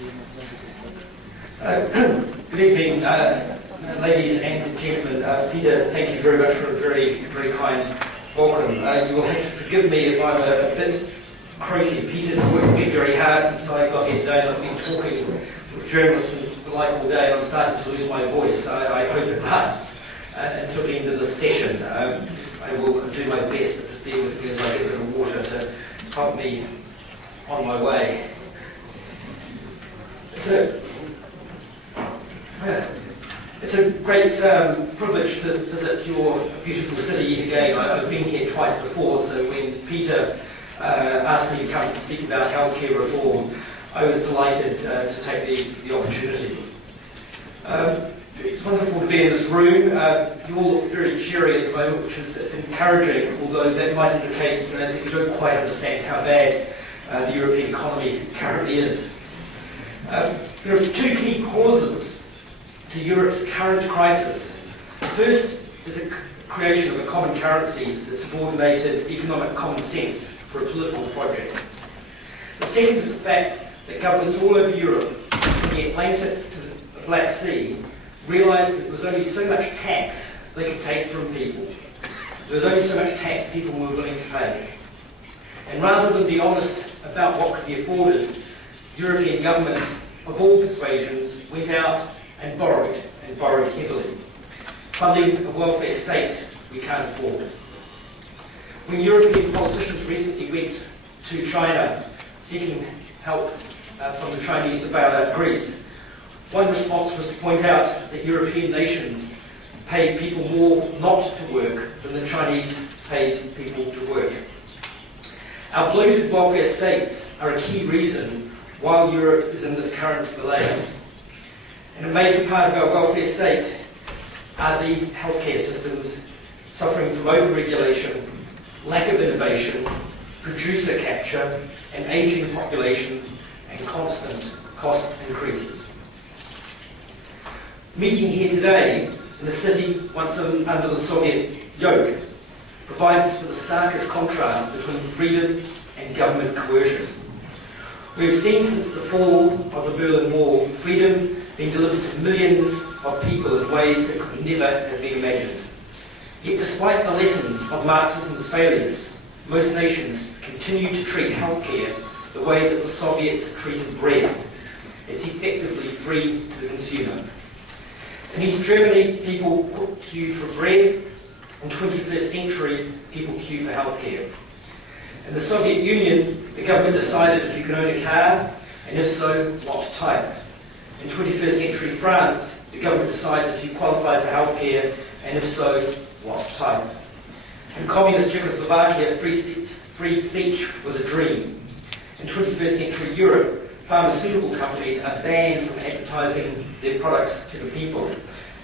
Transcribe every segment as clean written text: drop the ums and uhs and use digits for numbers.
Good evening, ladies and gentlemen. Peter, thank you very much for a very, very kind welcome. You will have to forgive me if I'm a bit croaky. Peter's worked me very hard since I got here today, and I've been talking with journalists and the like all day, and I'm starting to lose my voice. I hope it lasts until the end of this session. I will do my best, but just bear with me as I get a bit of water to help me on my way. It's a great privilege to visit your beautiful city yet again. I've been here twice before, so when Peter asked me to come and speak about healthcare reform, I was delighted to take the opportunity. It's wonderful to be in this room. You all look very cheery at the moment, which is encouraging, although that might indicate that you don't quite understand how bad the European economy currently is. There are two key causes to Europe's current crisis. The first is the creation of a common currency that subordinated economic common sense for a political project. The second is the fact that governments all over Europe, from the Atlantic to the Black Sea, realised that there was only so much tax they could take from people. There was only so much tax people were willing to pay. And rather than be honest about what could be afforded, European governments of all persuasions went out and borrowed heavily, funding a welfare state we can't afford. When European politicians recently went to China seeking help from the Chinese to bail out Greece, one response was to point out that European nations paid people more not to work than the Chinese paid people to work. Our bloated welfare states are a key reason why Europe is in this current malaise. And a major part of our welfare state are the healthcare systems suffering from over-regulation, lack of innovation, producer capture, an ageing population, and constant cost increases. Meeting here today in a city once under the Soviet yoke provides us with the starkest contrast between freedom and government coercion. We have seen since the fall of the Berlin Wall freedom being delivered to millions of people in ways that could never have been imagined. Yet despite the lessons of Marxism's failures, most nations continue to treat healthcare the way that the Soviets treated bread. It's effectively free to the consumer. In East Germany, people queue for bread. In 21st century, people queue for healthcare. In the Soviet Union, the government decided if you could own a car, and if so, what type. In 21st century France, the government decides if you qualify for healthcare, and if so, what type. In communist Czechoslovakia, free speech was a dream. In 21st century Europe, pharmaceutical companies are banned from advertising their products to the people.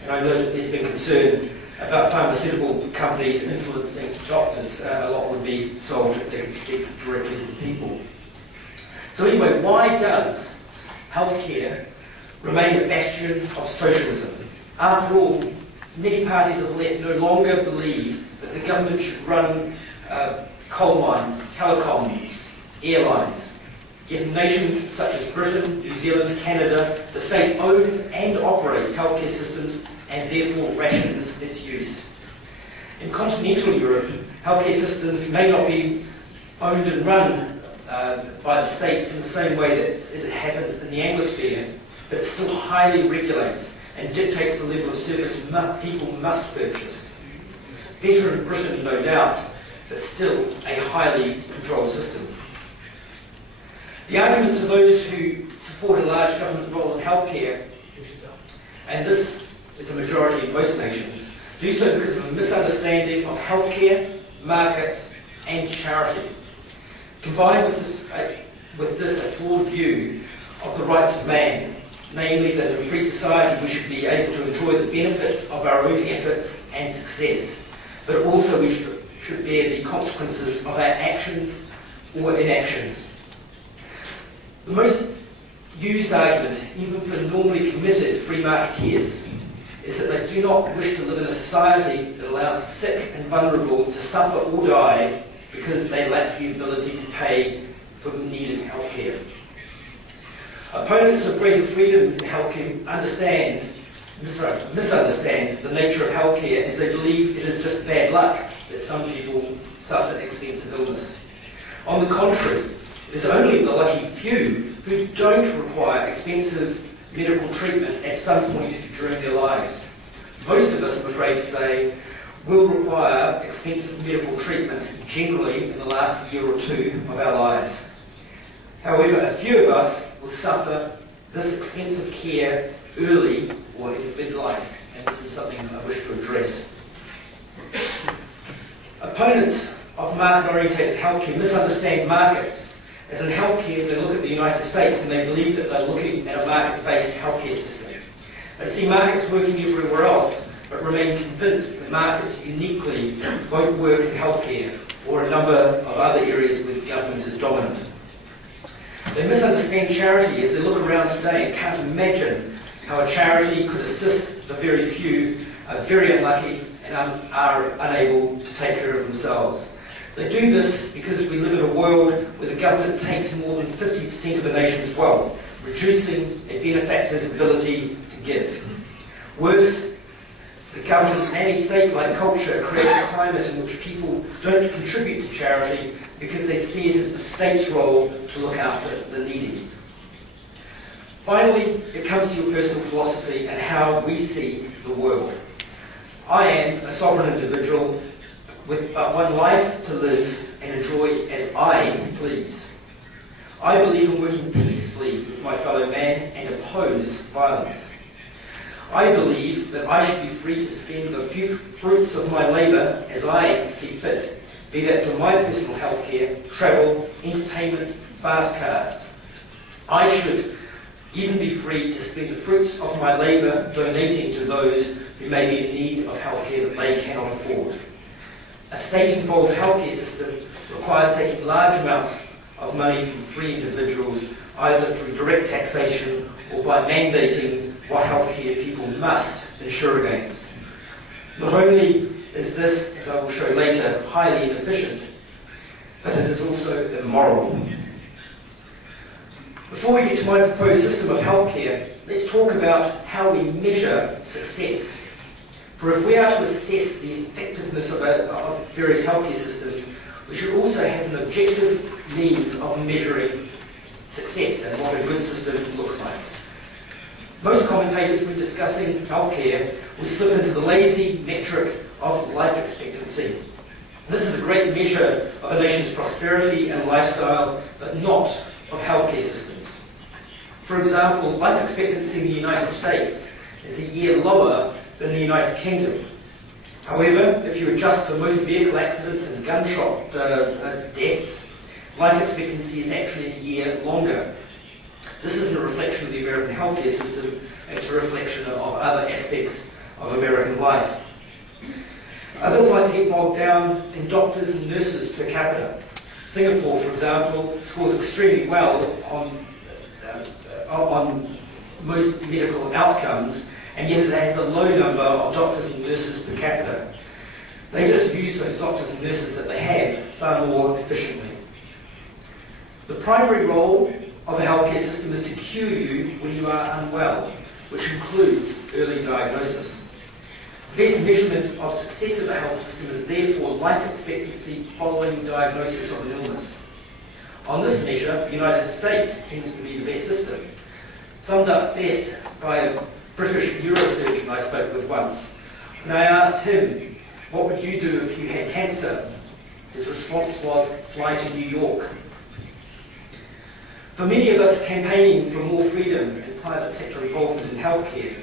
And I know that there's been concern about pharmaceutical companies influencing doctors. A lot would be solved if they could speak directly to the people. So anyway, why does healthcare remain a bastion of socialism? After all, many parties of the left no longer believe that the government should run coal mines, telecoms, airlines. Yet in nations such as Britain, New Zealand, Canada, the state owns and operates healthcare systems and therefore rations its use. In continental Europe, healthcare systems may not be owned and run by the state in the same way that it happens in the Anglosphere, but it still highly regulates and dictates the level of service people must purchase. Better in Britain, no doubt, but still a highly controlled system. The arguments of those who support a large government role in healthcare, and this is a majority in most nations, do so because of a misunderstanding of healthcare, markets, and charity. Combined with this a flawed view of the rights of man, namely that in a free society we should be able to enjoy the benefits of our own efforts and success, but also we should bear the consequences of our actions or inactions. The most used argument, even for normally committed free marketeers, is that they do not wish to live in a society that allows the sick and vulnerable to suffer or die because they lack the ability to pay for needed health care. Opponents of greater freedom in healthcare misunderstand the nature of healthcare as they believe it is just bad luck that some people suffer expensive illness. On the contrary, it is only the lucky few who don't require expensive medical treatment at some point during their lives. Most of us, I'm afraid to say, will require expensive medical treatment generally in the last year or two of our lives. However, a few of us will suffer this expensive care early or in midlife, and this is something I wish to address. Opponents of market-oriented healthcare misunderstand markets. As in healthcare, they look at the United States and they believe that they're looking at a market-based healthcare system. They see markets working everywhere else, but remain convinced that markets uniquely won't work in healthcare or a number of other areas where the government is dominant. They misunderstand charity as they look around today and can't imagine how a charity could assist the very few, are very unlucky and are unable to take care of themselves. They do this because we live in a world where the government takes more than 50% of a nation's wealth, reducing a benefactor's ability to give. Worse, the government and a state-like culture creates a climate in which people don't contribute to charity because they see it as the state's role to look after the needy. Finally, it comes to your personal philosophy and how we see the world. I am a sovereign individual with but one life to live and enjoy as I please. I believe in working peacefully with my fellow man and oppose violence. I believe that I should be free to spend the few fruits of my labour as I see fit, be that for my personal health care, travel, entertainment, fast cars. I should even be free to spend the fruits of my labour donating to those who may be in need of health care that they cannot afford. A state-involved healthcare system requires taking large amounts of money from free individuals, either through direct taxation or by mandating what healthcare people must insure against. Not only is this, as I will show later, highly inefficient, but it is also immoral. Before we get to my proposed system of healthcare, let's talk about how we measure success. For if we are to assess the effectiveness of various healthcare systems, we should also have an objective means of measuring success and what a good system looks like. Most commentators, when discussing healthcare, will slip into the lazy metric of life expectancy. This is a great measure of a nation's prosperity and lifestyle, but not of healthcare systems. For example, life expectancy in the United States is a year lower than the United Kingdom. However, if you adjust for motor vehicle accidents and gunshot deaths, life expectancy is actually a year longer. This isn't a reflection of the American healthcare system, it's a reflection of other aspects of American life. Others like to get bogged down in doctors and nurses per capita. Singapore, for example, scores extremely well on most medical outcomes, and yet it has a low number of doctors and nurses per capita. They just use those doctors and nurses that they have far more efficiently. The primary role of a healthcare system is to cure you when you are unwell, which includes early diagnosis. The best measurement of success of a health system is therefore life expectancy following diagnosis of an illness. On this measure, the United States tends to be the best system, summed up best by a British neurosurgeon I spoke with once. And I asked him, what would you do if you had cancer? His response was, fly to New York. For many of us campaigning for more freedom and private sector involvement in healthcare,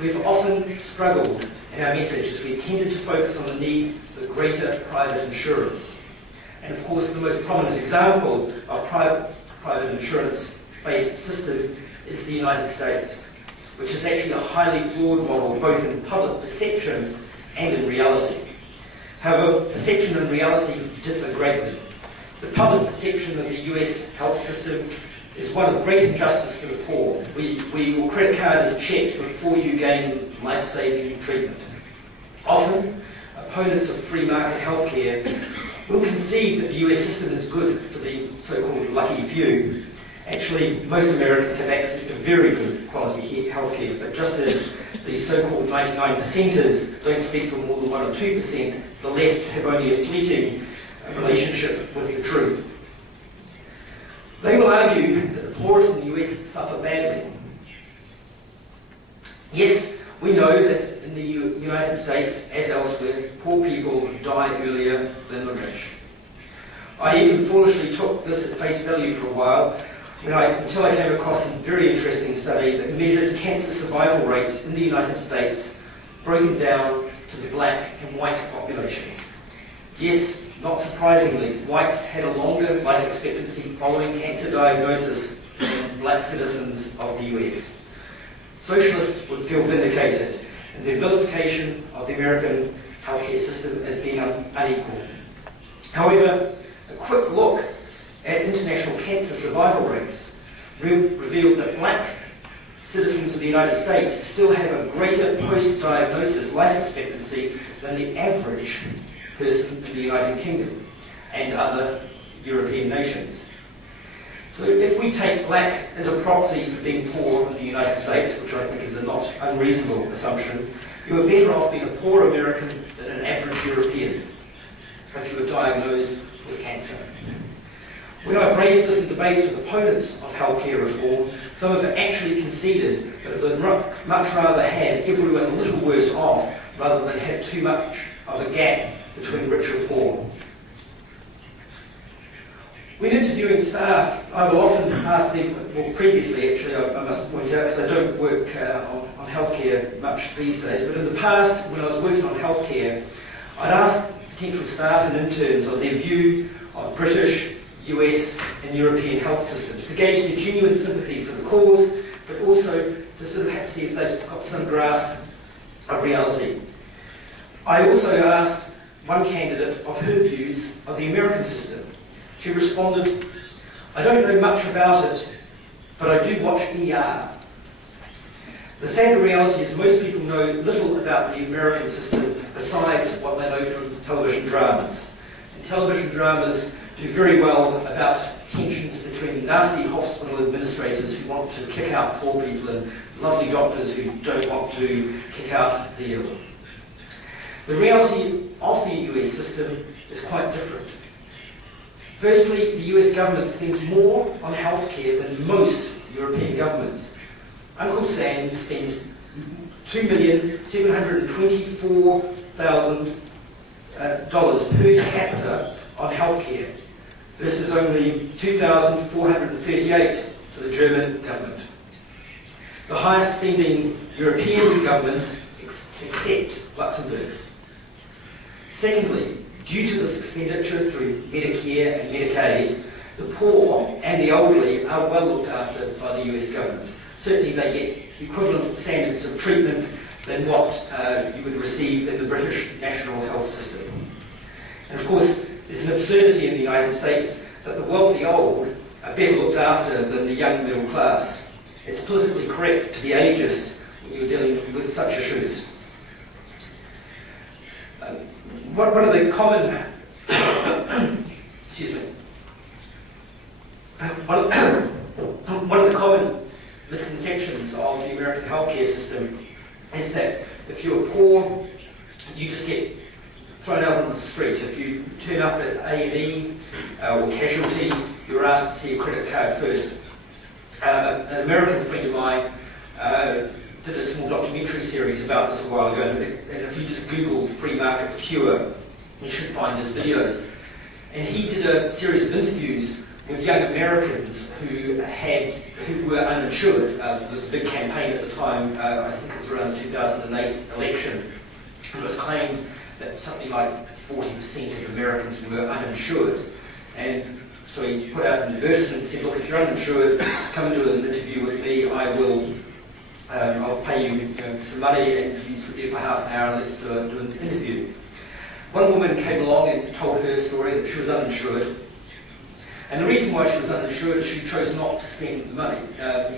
we've often struggled in our message as we tended to focus on the need for greater private insurance. And of course, the most prominent example of private insurance-based system is the United States, which is actually a highly flawed model, both in public perception and in reality. However, perception and reality differ greatly. The public perception of the US health system is one of great injustice to the poor, where your credit card is checked before you gain life-saving treatment. Often, opponents of free market healthcare will concede that the US system is good for the so-called lucky few, Actually, most Americans have access to very good quality health care, but just as the so-called 99%ers don't speak for more than 1 or 2%, the left have only a fleeting relationship with the truth. They will argue that the poorest in the US suffer badly. Yes, we know that in the United States, as elsewhere, poor people die earlier than the rich. I even foolishly took this at face value for a while, until I came across a very interesting study that measured cancer survival rates in the United States, broken down to the black and white population. Yes, not surprisingly, whites had a longer life expectancy following cancer diagnosis than black citizens of the US. Socialists would feel vindicated in their vilification of the American healthcare system as being unequal. However, a quick look at international cancer survival rates revealed that black citizens of the United States still have a greater post-diagnosis life expectancy than the average person in the United Kingdom and other European nations. So if we take black as a proxy for being poor in the United States, which I think is a not unreasonable assumption, you are better off being a poor American than an average European if you were diagnosed with cancer. When I've raised this in debates with opponents of healthcare reform, some have actually conceded that they'd much rather have everyone a little worse off rather than have too much of a gap between rich and poor. When interviewing staff, I will often ask them, well previously actually I must point out because I don't work on healthcare much these days, but in the past when I was working on healthcare, I'd ask potential staff and interns on their view of British, US and European health systems to gauge their genuine sympathy for the cause, but also to sort of see if they've got some grasp of reality. I also asked one candidate of her views of the American system. She responded, "I don't know much about it, but I do watch ER." The sad reality is most people know little about the American system besides what they know from television dramas. And television dramas do very well about tensions between nasty hospital administrators who want to kick out poor people and lovely doctors who don't want to kick out the ill. The reality of the US system is quite different. Firstly, the US government spends more on healthcare than most European governments. Uncle Sam spends $2,724,000 per capita on healthcare. This is only $2,438 for the German government. The highest spending European government except Luxembourg. Secondly, due to this expenditure through Medicare and Medicaid, the poor and the elderly are well looked after by the US government. Certainly they get equivalent standards of treatment than what you would receive in the British national health system. And of course, there's an absurdity in the United States that the wealthy old are better looked after than the young middle class. It's politically correct to be ageist when you're dealing with such issues. One of the common, excuse me, one of the common misconceptions of the American healthcare system is that if you're poor, you just get thrown out on the street. If you turn up at A&E or casualty, you're asked to see a credit card first. An American friend of mine did a small documentary series about this a while ago, and if you just Google free market cure, you should find his videos. And he did a series of interviews with young Americans who were uninsured. There was a big campaign at the time, I think it was around the 2008 election. It was claimed that something like 40% of Americans were uninsured. And so he put out an advertisement and said, look, if you're uninsured, come and do an interview with me. I'll pay you, some money and you sit there for half an hour and let's do an interview. One woman came along and told her story that she was uninsured. And the reason why she was uninsured is she chose not to spend the money.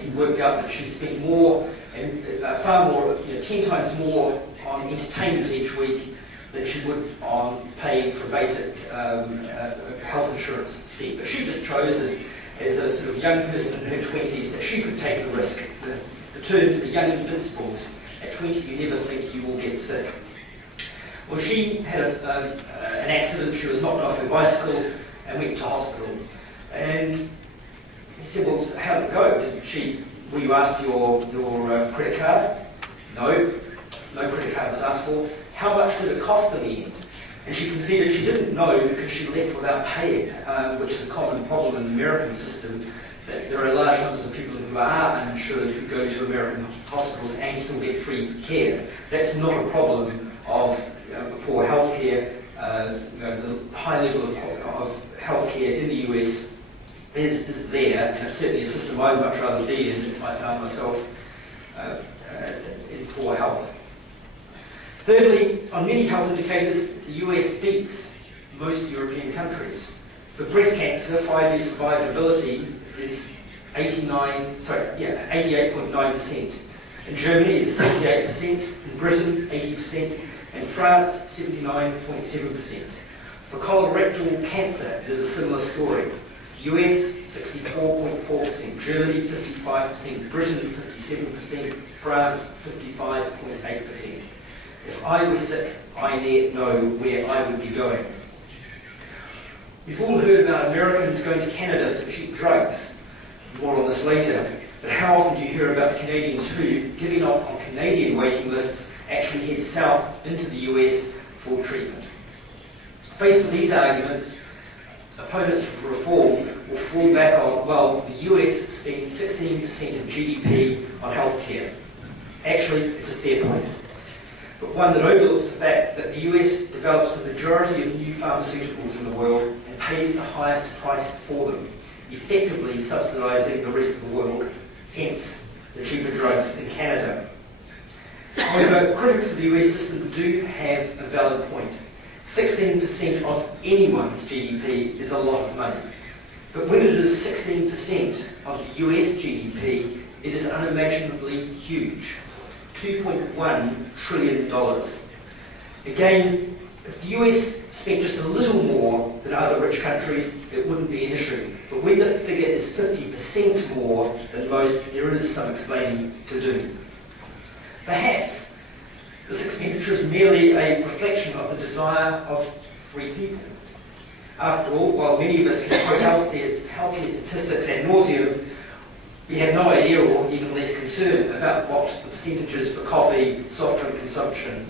He worked out that she spent more, and far more, 10 times more on entertainment each week than she would on paying for basic health insurance instead. But she just chose, as a sort of young person in her 20s that she could take the risk. The terms, the young invincibles. At 20, you never think you will get sick. Well, she had an accident. She was knocked off her bicycle and went to hospital. And he said, well, how did it go? Were you asked for your credit card? No. No credit card was asked for. How much did it cost in the end? And she conceded she didn't know because she left without paying, which is a common problem in the American system, that there are large numbers of people who are uninsured who go to American hospitals and still get free care. That's not a problem of poor health care. The high level of health care in the US is there, and it's certainly a system I would much rather be in if I found myself in poor health. Thirdly, on many health indicators, the US beats most European countries. For breast cancer, 5-year survivability is 88.9%. In Germany, it's 78%. In Britain, 80%. And France, 79.7%. For colorectal cancer, it is a similar story. US, 64.4%. Germany, 55%. Britain, 57%. France, 55.8%. If I was sick, I know where I would be going. We've all heard about Americans going to Canada for cheap drugs. More on this later. But how often do you hear about Canadians who, giving up on Canadian waiting lists, actually head south into the US for treatment? Faced with these arguments, opponents of reform will fall back on, well, the US spends 16% of GDP on healthcare. Actually, it's a fair point, but one that overlooks the fact that the US develops the majority of new pharmaceuticals in the world and pays the highest price for them, effectively subsidising the rest of the world, hence the cheaper drugs in Canada. However, critics of the US system do have a valid point. 16% of anyone's GDP is a lot of money. But when it is 16% of the US GDP, it is unimaginably huge. $2.1 trillion. Again, if the US spent just a little more than other rich countries, it wouldn't be an issue. But when the figure is 50% more than most, there is some explaining to do. Perhaps this expenditure is merely a reflection of the desire of free people. After all, while many of us can quote healthcare statistics ad nauseum, we have no idea or even less concern about what the percentages for coffee, soft drink consumption,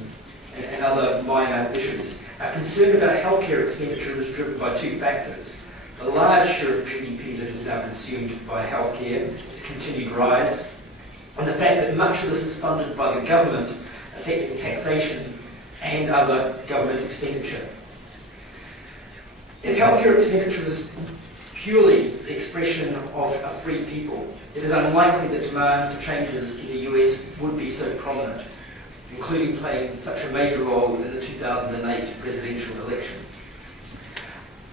and other minor issues. Our concern about healthcare expenditure is driven by two factors. The large share of GDP that is now consumed by healthcare, its continued rise, and the fact that much of this is funded by the government, affecting taxation and other government expenditure. If healthcare expenditure is purely the expression of a free people, it is unlikely that demand for changes in the US would be so prominent, including playing such a major role in the 2008 presidential election.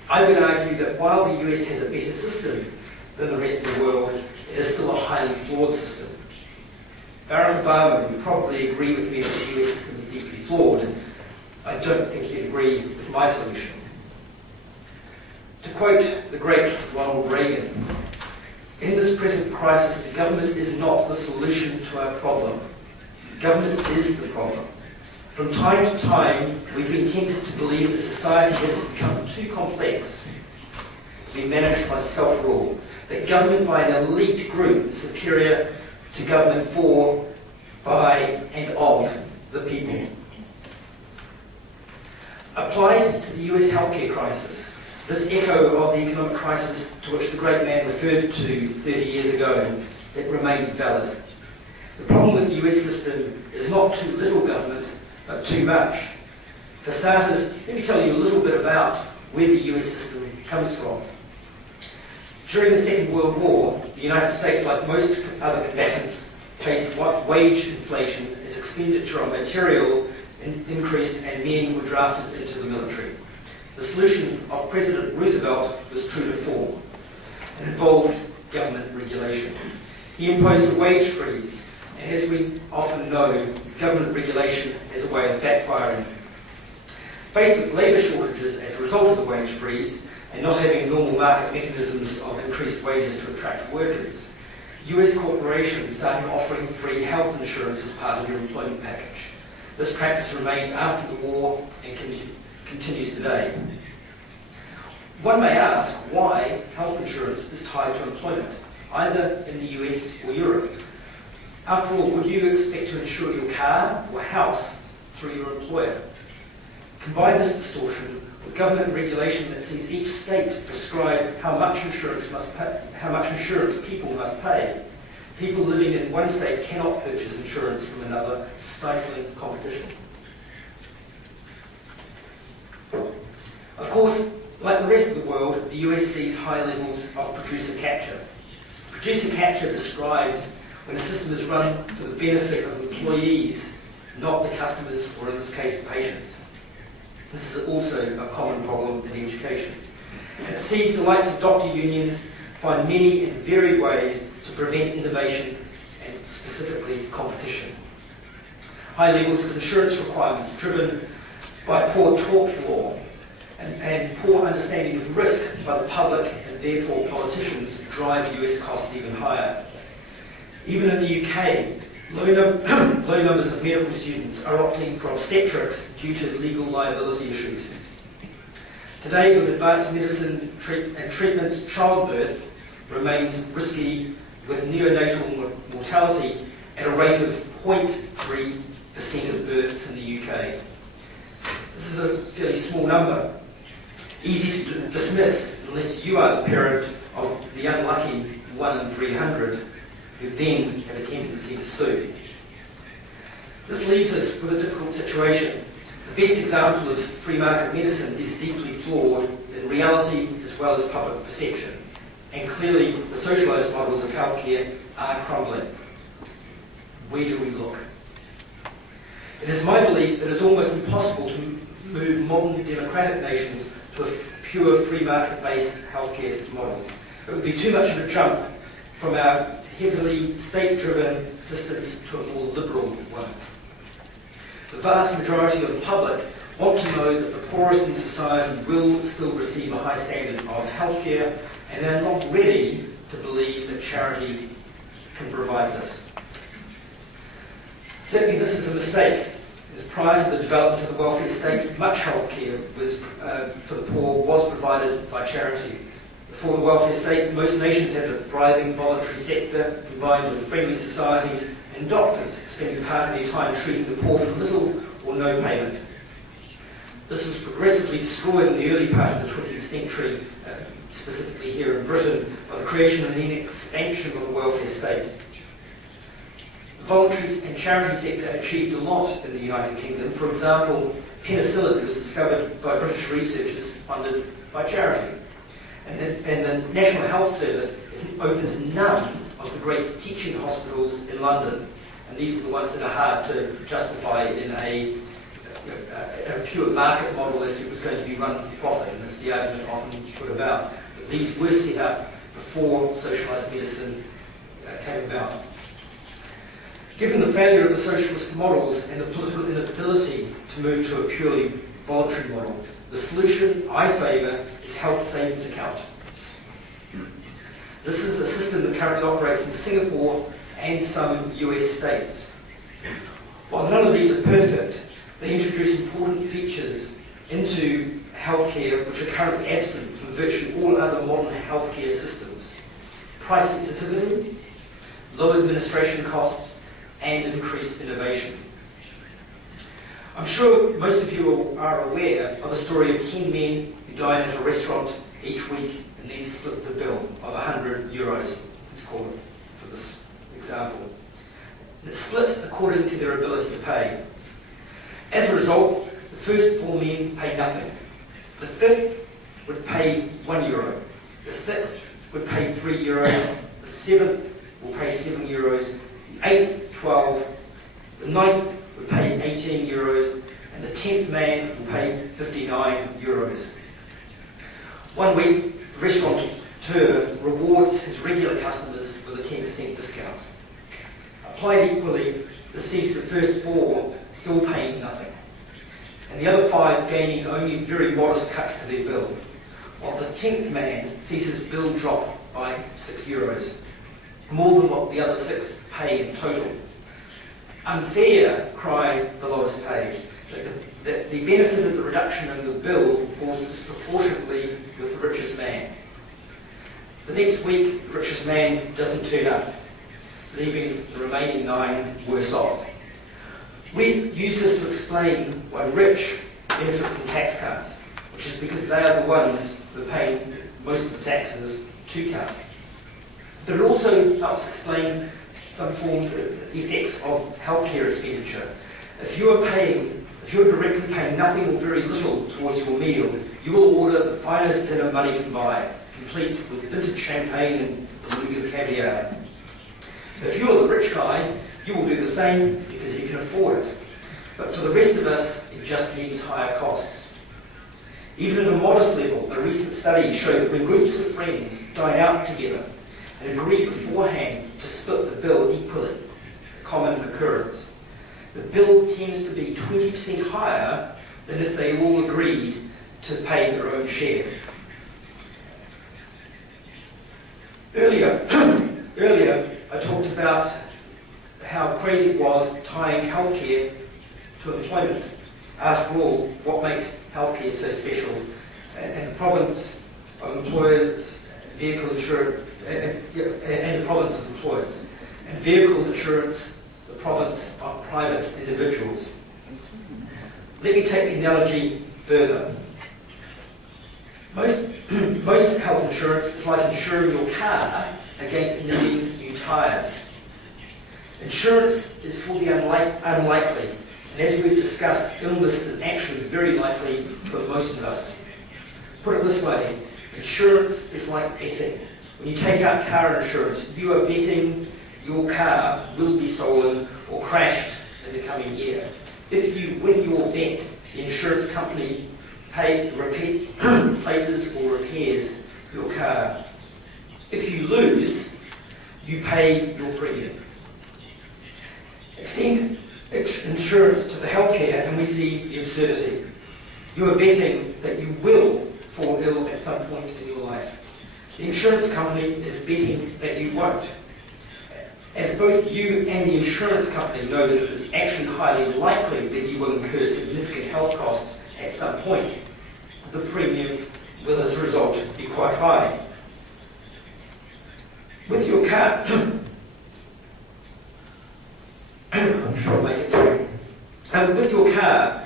I would argue that while the US has a better system than the rest of the world, it is still a highly flawed system. Barack Obama would probably agree with me that the US system is deeply flawed. I don't think he'd agree with my solution. To quote the great Ronald Reagan, in this present crisis, the government is not the solution to our problem. Government is the problem. From time to time, we've been tempted to believe that society has become too complex to be managed by self-rule, that government by an elite group is superior to government for, by, and of the people. Applied to the US healthcare crisis, this echo of the economic crisis to which the great man referred to 30 years ago, it remains valid. The problem with the US system is not too little government, but too much. For starters, let me tell you a little bit about where the US system comes from. During the Second World War, the United States, like most other combatants, faced wage inflation as expenditure on material increased and men were drafted into the military. The solution of President Roosevelt was true to form. It involved government regulation. He imposed a wage freeze, and as we often know, government regulation has a way of backfiring. Faced with labour shortages as a result of the wage freeze, and not having normal market mechanisms of increased wages to attract workers, US corporations started offering free health insurance as part of their employment package. This practice remained after the war and continues today. One may ask why health insurance is tied to employment, either in the US or Europe. After all, would you expect to insure your car or house through your employer? Combine this distortion with government regulation that sees each state prescribe how much insurance people must pay. People living in one state cannot purchase insurance from another, stifling competition. Of course, like the rest of the world, the US sees high levels of producer capture. Producer capture describes when a system is run for the benefit of employees, not the customers, or in this case, patients. This is also a common problem in education. And it sees the likes of doctor unions find many and varied ways to prevent innovation and specifically competition. High levels of insurance requirements driven by poor tort law and poor understanding of risk by the public and therefore politicians drive US costs even higher. Even in the UK, low numbers of medical students are opting for obstetrics due to legal liability issues. Today, with advanced medicine and treatments, childbirth remains risky with neonatal mortality at a rate of 0.3% of births in the UK. This is a fairly small number, easy to dismiss unless you are the parent of the unlucky 1 in 300 who then have a tendency to sue. This leaves us with a difficult situation. The best example of free market medicine is deeply flawed in reality as well as public perception. And clearly, the socialised models of healthcare are crumbling. Where do we look? It is my belief that it is almost impossible to move modern democratic nations to a pure free market-based healthcare model. It would be too much of a jump from our heavily state-driven systems to a more liberal one. The vast majority of the public want to know that the poorest in society will still receive a high standard of healthcare, and they're not ready to believe that charity can provide this. Certainly this is a mistake, as prior to the development of the welfare state, much healthcare for the poor was provided by charity. Before the welfare state, most nations had a thriving voluntary sector combined with friendly societies and doctors spending part of their time treating the poor for little or no payment. This was progressively destroyed in the early part of the 20th century, specifically here in Britain, by the creation and then expansion of the welfare state. The voluntary and charity sector achieved a lot in the United Kingdom. For example, penicillin was discovered by British researchers funded by charity. And the National Health Service has opened none of the great teaching hospitals in London. And these are the ones that are hard to justify in a pure market model if it was going to be run for profit. And that's the argument often put about. But these were set up before socialised medicine came about. Given the failure of the socialist models and the political inability to move to a purely voluntary model, the solution I favour is health savings accounts. This is a system that currently operates in Singapore and some US states. While none of these are perfect, they introduce important features into healthcare which are currently absent from virtually all other modern healthcare systems. Price sensitivity, low administration costs, and increased innovation. I'm sure most of you are aware of the story of 10 men who dine at a restaurant each week and then split the bill of €100, let's call it for this example. And it's split according to their ability to pay. As a result, the first 4 men pay nothing. The 5th would pay €1. The 6th would pay €3. The 7th will pay €7. The 8th, 12. The 9th would pay €18, and the 10th man will pay €59. One week, the restaurateur rewards his regular customers with a 10% discount. Applied equally, this sees the first 4 still paying nothing, and the other 5 gaining only very modest cuts to their bill. while the 10th man sees his bill drop by €6, more than what the other 6 pay in total. Unfair, cry the lowest paid. That the benefit of the reduction in the bill falls disproportionately with the richest man. The next week, the richest man doesn't turn up, leaving the remaining 9 worse off. We use this to explain why rich benefit from tax cuts, which is because they are the ones who are paying most of the taxes to cut. But it also helps explain some form of the effects of healthcare expenditure. If you're directly paying nothing or very little towards your meal, you will order the finest dinner money can buy, complete with vintage champagne and beluga caviar. If you're the rich guy, you will do the same because you can afford it. But for the rest of us, it just means higher costs. Even at a modest level, a recent study showed that when groups of friends dine out together and agree beforehand to split the bill equally, a common occurrence, the bill tends to be 20% higher than if they all agreed to pay their own share. Earlier, I talked about how crazy it was tying healthcare to employment. After all, what makes healthcare so special? And the province of employers, vehicle insurance, and the province of employers, and vehicle insurance, the province of private individuals. Let me take the analogy further. Most health insurance is like insuring your car against needing new tyres. Insurance is for the unlikely, and as we've discussed, illness is actually very likely for most of us. Put it this way, insurance is like betting. When you take out car insurance, you are betting your car will be stolen or crashed in the coming year. If you win your bet, the insurance company replaces or repairs your car. If you lose, you pay your premium. Extend insurance to the healthcare and we see the absurdity. You are betting that you will fall ill at some point in your life. The insurance company is betting that you won't. As both you and the insurance company know that it is actually highly likely that you will incur significant health costs at some point, the premium will as a result be quite high. With your car, I'm sure I'll make it through. With your car,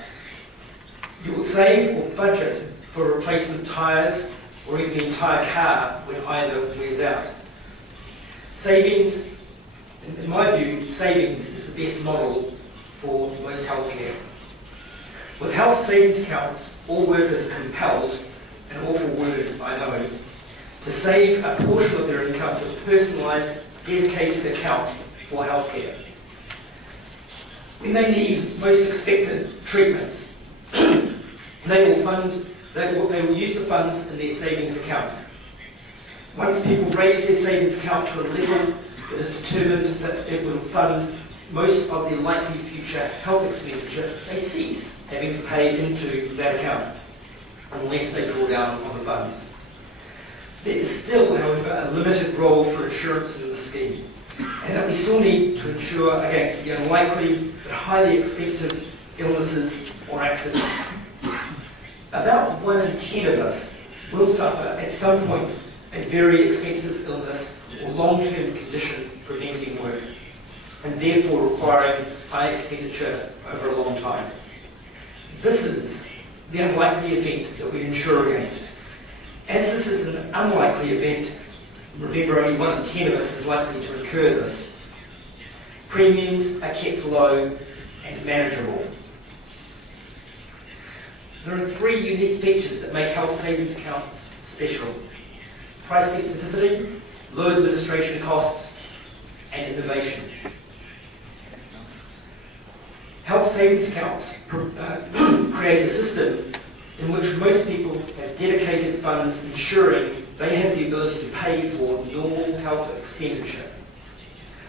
you will save or budget for replacement tyres or even the entire car when either wears out. Savings, in my view, savings is the best model for most healthcare. With health savings accounts, all workers are compelled, an awful word I know, to save a portion of their income for a personalised, dedicated account for healthcare. When they need most expected treatments, they will use the funds in their savings account. Once people raise their savings account to a level that is determined that it will fund most of their likely future health expenditure, they cease having to pay into that account unless they draw down on the funds. There is still, however, a limited role for insurance in the scheme, and that we still need to insure against the unlikely but highly expensive illnesses or accidents. About 1 in 10 of us will suffer at some point a very expensive illness or long-term condition preventing work, and therefore requiring high expenditure over a long time. This is the unlikely event that we insure against. As this is an unlikely event, remember only 1 in 10 of us is likely to incur this. Premiums are kept low and manageable. There are 3 unique features that make health savings accounts special: price sensitivity, low administration costs, and innovation. Health savings accounts create a system in which most people have dedicated funds ensuring they have the ability to pay for normal health expenditure.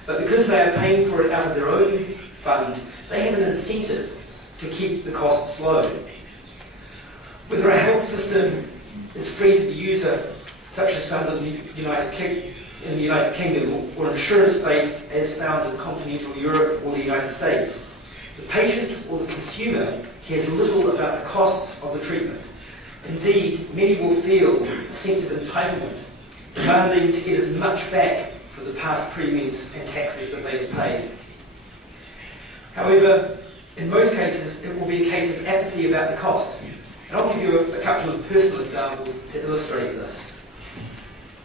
But because they are paying for it out of their own fund, they have an incentive to keep the costs low. Whether a health system is free to the user, such as found in the United Kingdom, or insurance-based as found in continental Europe or the United States. The patient or the consumer cares little about the costs of the treatment. Indeed, many will feel a sense of entitlement, demanding to get as much back for the past premiums and taxes that they have paid. However, in most cases, it will be a case of apathy about the cost. And I'll give you a couple of personal examples to illustrate this.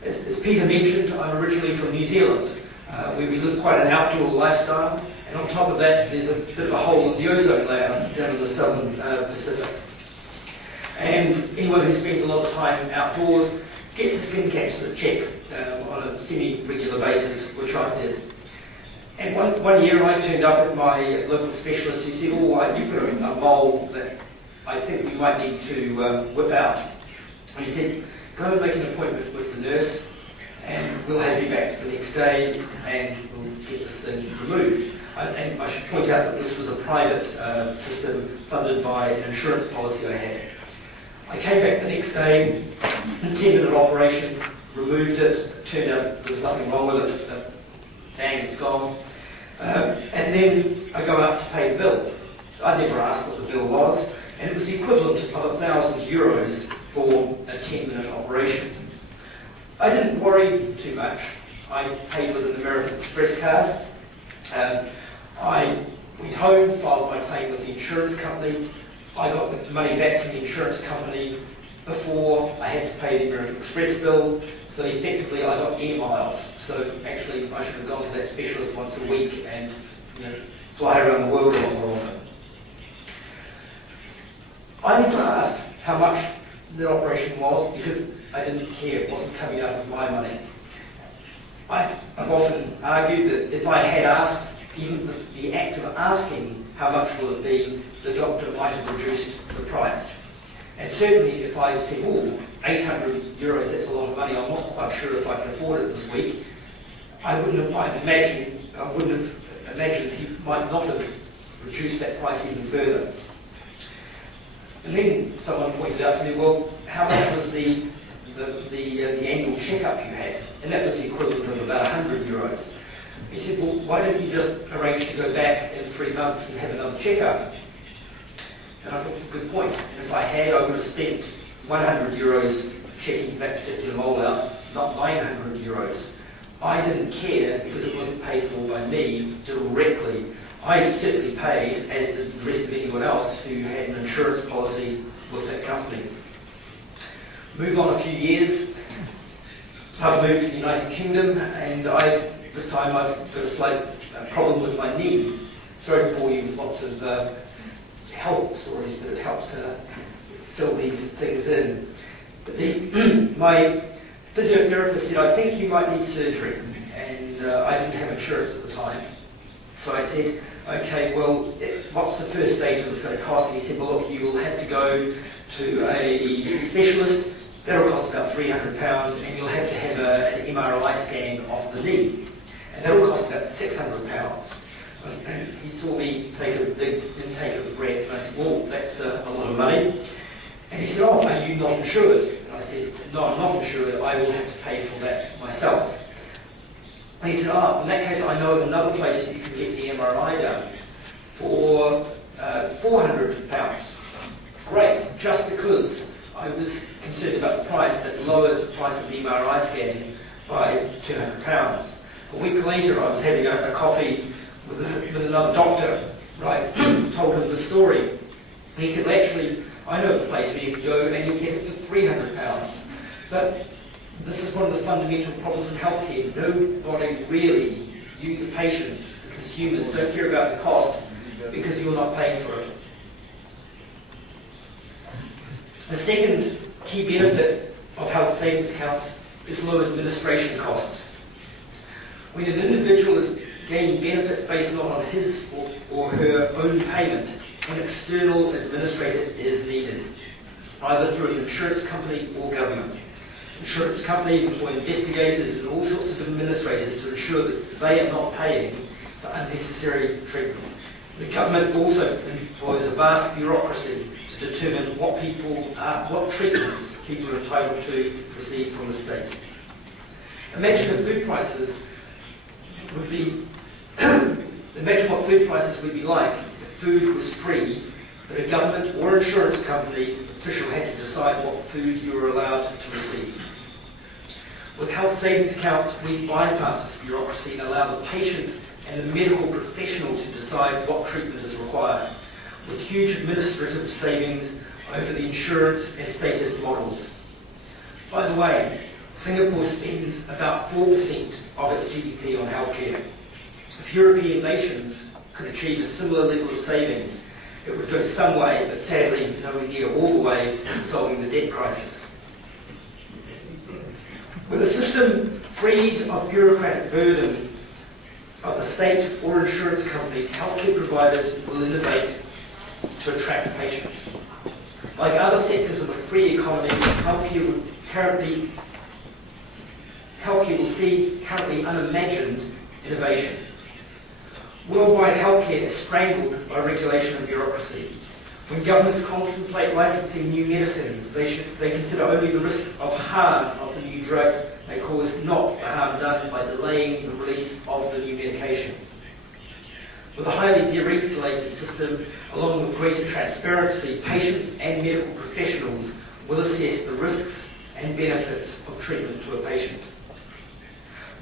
As Peter mentioned, I'm originally from New Zealand, where we live quite an outdoor lifestyle, and on top of that, there's a bit of a hole in the ozone layer down in the southern Pacific. And anyone who spends a lot of time outdoors gets a skin cancer check on a semi-regular basis, which I did. And one year I turned up at my local specialist who said, "Oh, you've got a mole that I think we might need to whip out." And he said, "Go and make an appointment with the nurse and we'll have you back the next day and we'll get this thing removed." And I should point out that this was a private system funded by an insurance policy I had. I came back the next day, 10-minute operation, removed it, turned out there was nothing wrong with it, bang, it's gone. And then I go out to pay the bill. I never asked what the bill was, and it was the equivalent of €1,000 for a 10-minute operation. I didn't worry too much. I paid with an American Express card. I went home, filed my claim with the insurance company. I got the money back from the insurance company before I had to pay the American Express bill, so effectively I got air miles. So actually I should have gone to that specialist once a week and fly around the world a lot more often. I never asked how much the operation was because I didn't care. It wasn't coming out of my money. I've often argued that if I had asked, even the act of asking how much will it be, the doctor might have reduced the price. And certainly if I said, "Oh, €800, that's a lot of money, I'm not quite sure if I can afford it this week," I wouldn't have imagined he might not have reduced that price even further. And then someone pointed out to me, "Well, how much was the annual checkup you had?" And that was the equivalent of about €100. He said, "Well, why didn't you just arrange to go back in 3 months and have another checkup?" And I thought, it's a good point. And if I had, I would have spent €100 checking that particular mole out, not €900. I didn't care because it wasn't paid for by me directly. I certainly paid, as did the rest of anyone else who had an insurance policy with that company. Move on a few years. I've moved to the United Kingdom, and this time I've got a slight problem with my knee. Sorry to bore you with lots of health stories, but it helps fill these things in. But my physiotherapist said, "I think you might need surgery," and I didn't have insurance at the time. So I said, "Okay, well, what's the first stage of this going to cost?" And he said, "Well, look, you will have to go to a specialist. That'll cost about £300, and you'll have to have an MRI scan of the knee. And that'll cost about £600. And he saw me take a big intake of the breath, and I said, "Well, that's a lot of money." And he said, "Oh, are you not insured?" And I said, "No, I'm not insured. I will have to pay for that myself." And he said, "Oh, in that case, I know of another place you can get the MRI done for £400. Great, just because I was concerned about the price, that lowered the price of the MRI scan by £200. A week later, I was having a coffee with another doctor, right? Told him the story. And he said, "Well, actually, I know of a place where you can go and you'll get it for £300. But this is one of the fundamental problems in healthcare. Nobody really, you the patients, the consumers, don't care about the cost because you're not paying for it." The second key benefit of health savings accounts is low administration costs. When an individual is gaining benefits based not on his or her own payment, an external administrator is needed, either through an insurance company or government. Insurance company employ investigators and all sorts of administrators to ensure that they are not paying for unnecessary treatment. The government also employs a vast bureaucracy to determine what treatments people are entitled to receive from the state. Imagine if food prices would be, imagine what food prices would be like if food was free, but a government or insurance company official had to decide what food you were allowed to receive. With health savings accounts, we bypass this bureaucracy and allow the patient and the medical professional to decide what treatment is required, with huge administrative savings over the insurance and statist models. By the way, Singapore spends about 4% of its GDP on healthcare. If European nations could achieve a similar level of savings, it would go some way, but sadly nowhere near all the way in solving the debt crisis. With a system freed of bureaucratic burden of the state or insurance companies, healthcare providers will innovate to attract patients. Like other sectors of the free economy, healthcare will see currently unimagined innovation. Worldwide healthcare is strangled by regulation and bureaucracy. When governments contemplate licensing new medicines, they consider only the risk of harm of the new drug may cause, not the harm done by delaying the release of the new medication. With a highly deregulated system, along with greater transparency, patients and medical professionals will assess the risks and benefits of treatment to a patient.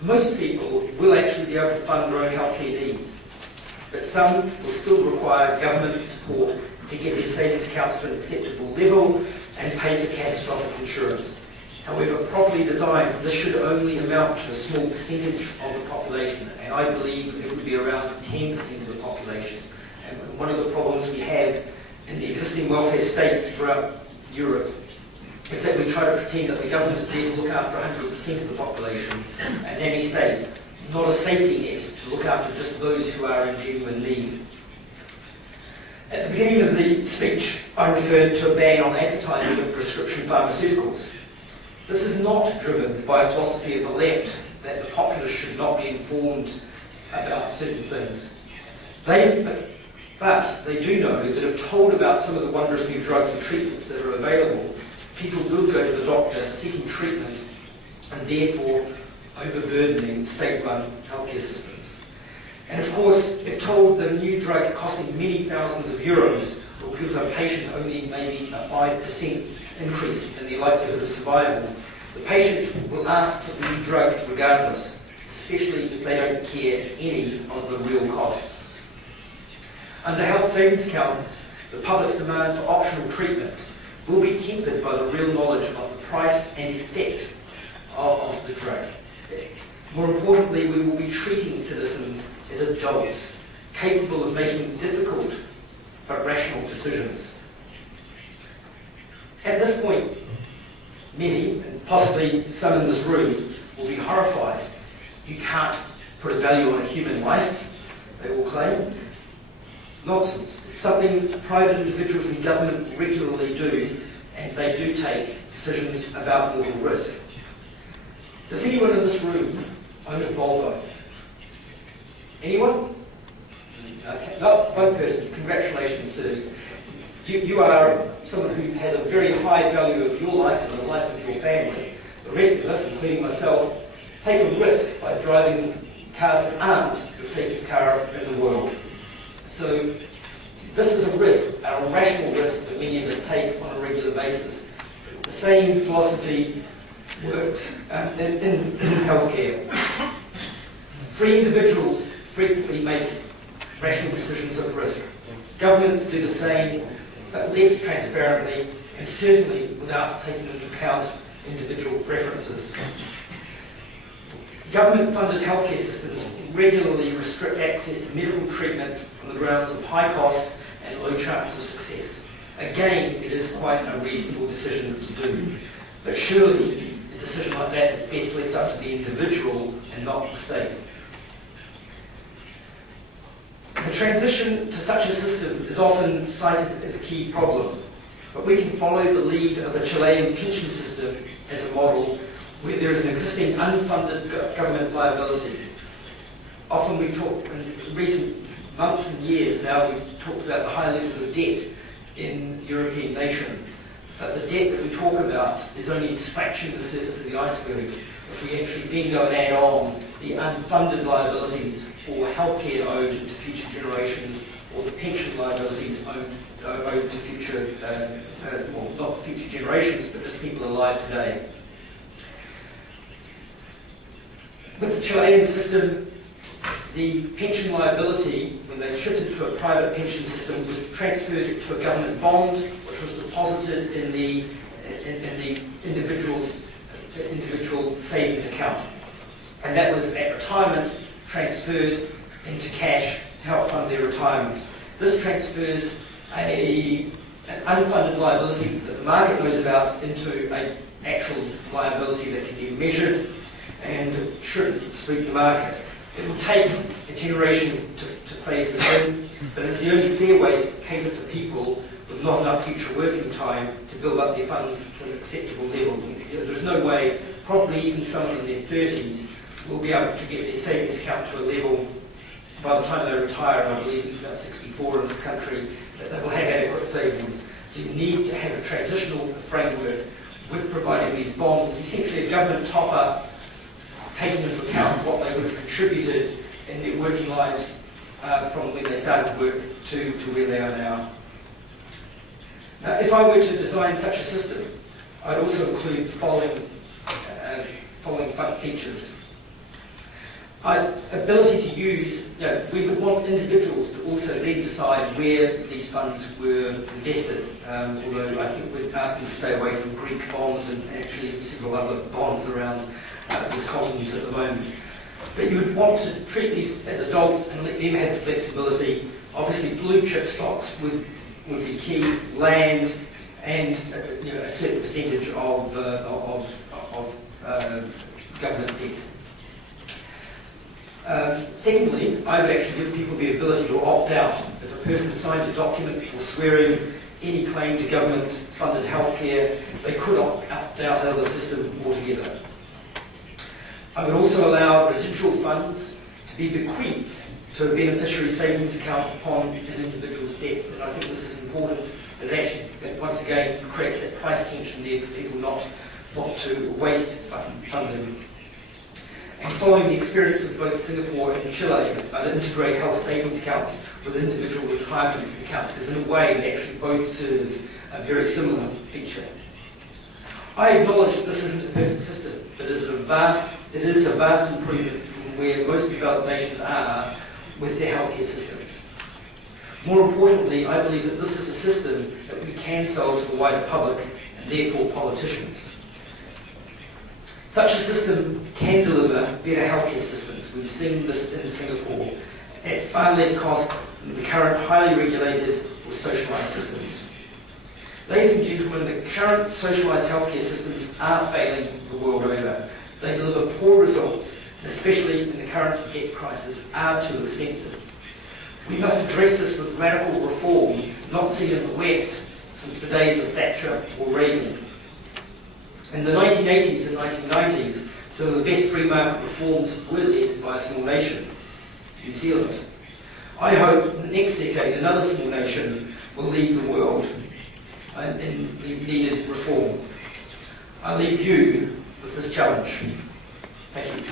Most people will actually be able to fund their own healthcare needs, but some will still require government support to get their savings accounts to an acceptable level and pay for catastrophic insurance. However, properly designed, this should only amount to a small percentage of the population, and I believe it would be around 10% of the population. And one of the problems we have in the existing welfare states throughout Europe is that we try to pretend that the government is there to look after 100% of the population, a nanny state, not a safety net to look after just those who are in genuine need. At the beginning of the speech, I referred to a ban on advertising of prescription pharmaceuticals. This is not driven by a philosophy of the left that the populace should not be informed about certain things. But they do know that if told about some of the wondrous new drugs and treatments that are available, people will go to the doctor seeking treatment and therefore overburdening state-run healthcare systems. And of course, if told that a new drug costing many thousands of euros will give a patient only maybe a 5% increase in the likelihood of survival, the patient will ask for the new drug regardless, especially if they don't care any of the real costs. Under health savings accounts, the public's demand for optional treatment will be tempered by the real knowledge of the price and effect of the drug. More importantly, we will be treating citizens as adults, capable of making difficult but rational decisions. At this point, many, and possibly some in this room, will be horrified. You can't put a value on a human life, they will claim. Nonsense. It's something private individuals and government regularly do, and they do take decisions about mortal risk. Does anyone in this room own a Volvo? Anyone? Okay. Not one person. Congratulations, sir. You are someone who has a very high value of your life and the life of your family. The rest of us, including myself, take a risk by driving cars that aren't the safest car in the world. So this is a risk, a rational risk that many of us take on a regular basis. The same philosophy works in healthcare. Free individuals frequently make rational decisions of risk. Governments do the same, but less transparently, and certainly without taking into account individual preferences. Government-funded healthcare systems regularly restrict access to medical treatments on the grounds of high cost and low chance of success. Again, it is quite a reasonable decision to do, but surely a decision like that is best left up to the individual and not the state. The transition to such a system is often cited as a key problem, but we can follow the lead of the Chilean pension system as a model where there is an existing unfunded government liability. Often we've talked, in recent months and years now, we've talked about the high levels of debt in European nations. But the debt that we talk about is only scratching the surface of the iceberg. If we actually then go and add on the unfunded liabilities for healthcare owed to future generations, or the pension liabilities owed to future, well, not future generations, but just people alive today. With the Chilean system, the pension liability, when they shifted to a private pension system, was transferred to a government bond, which was deposited in the individual savings account. And that was, at retirement, transferred into cash to help fund their retirement. This transfers an unfunded liability that the market knows about into an actual liability that can be measured and should spook the market. It will take a generation to phase this in, but it's the only fair way to cater for people with not enough future working time to build up their funds to an acceptable level. There's no way, probably even someone in their 30s, will be able to get their savings account to a level by the time they retire, and I believe it's about 64 in this country, that they will have adequate savings. So you need to have a transitional framework with providing these bonds, essentially a government top-up, taking into account what they would have contributed in their working lives from when they started work to where they are now. Now, if I were to design such a system, I'd also include the following features. Ability to use, we would want individuals to also then decide where these funds were invested, although I think we'd ask them to stay away from Greek bonds and actually several other bonds around this continent at the moment. But you would want to treat these as adults and let them have the flexibility. Obviously, blue chip stocks would be key, land, and a certain percentage of government debt. Secondly, I would actually give people the ability to opt out. If a person signed a document for swearing any claim to government-funded healthcare, they could opt out of the system altogether. I would also allow residual funds to be bequeathed to a beneficiary savings account upon an individual's death, and I think this is important. That once again creates that price tension there for people not to waste funding. And following the experience of both Singapore and Chile, I'd integrate health savings accounts with individual retirement accounts, because in a way they actually both serve a very similar feature. I acknowledge that this isn't a perfect system, but it is a vast improvement from where most developed nations are with their healthcare systems. More importantly, I believe that this is a system that we can sell to the wider public and therefore politicians. Such a system can deliver better healthcare systems. We've seen this in Singapore at far less cost than the current highly regulated or socialised systems. Ladies and gentlemen, the current socialised healthcare systems are failing the world over. They deliver poor results, especially in the current debt crisis, are too expensive. We must address this with radical reform, not seen in the West since the days of Thatcher or Reagan. In the 1980s and 1990s, some of the best free market reforms were led by a small nation, New Zealand. I hope in the next decade another small nation will lead the world in the needed reform. I leave you with this challenge. Thank you.